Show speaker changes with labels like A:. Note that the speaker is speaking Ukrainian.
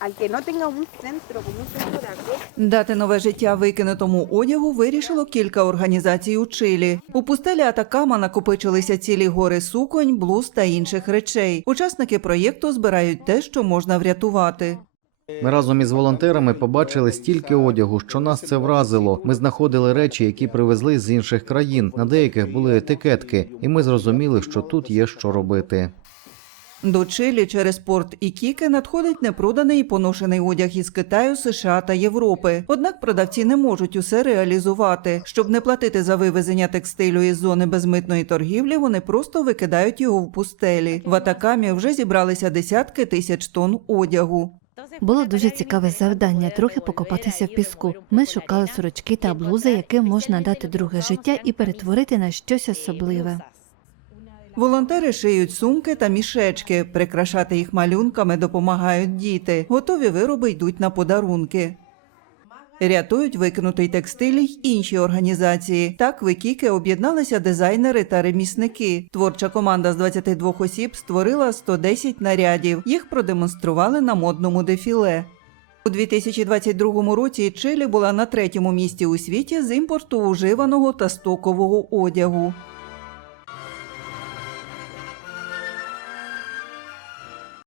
A: al que no tenga un centro, como un centro de acopio.
B: Дати нове життя викинутому одягу вирішило кілька організацій у Чилі. У пустелі Атакама накопичилися цілі гори суконь, блуз та інших речей. Учасники проєкту збирають те, що можна врятувати.
C: Ми разом із волонтерами побачили стільки одягу, що нас це вразило. Ми знаходили речі, які привезли з інших країн. На деяких були етикетки, і ми зрозуміли, що тут є що робити.
B: До Чилі через порт Ікіке надходить непроданий і поношений одяг із Китаю, США та Європи. Однак продавці не можуть усе реалізувати. Щоб не платити за вивезення текстилю із зони безмитної торгівлі, вони просто викидають його в пустелі. В Атакамі вже зібралися десятки тисяч тонн одягу.
D: Було дуже цікаве завдання трохи покопатися в піску. Ми шукали сорочки та блузи, яким можна дати друге життя і перетворити на щось особливе.
B: Волонтери шиють сумки та мішечки. Прикрашати їх малюнками допомагають діти. Готові вироби йдуть на подарунки. Рятують викинутий текстиль й інші організації. Так в Ікіке об'єдналися дизайнери та ремісники. Творча команда з 22 осіб створила 110 нарядів. Їх продемонстрували на модному дефіле. У 2022 році Чилі була на третьому місці у світі з імпорту уживаного та стокового одягу.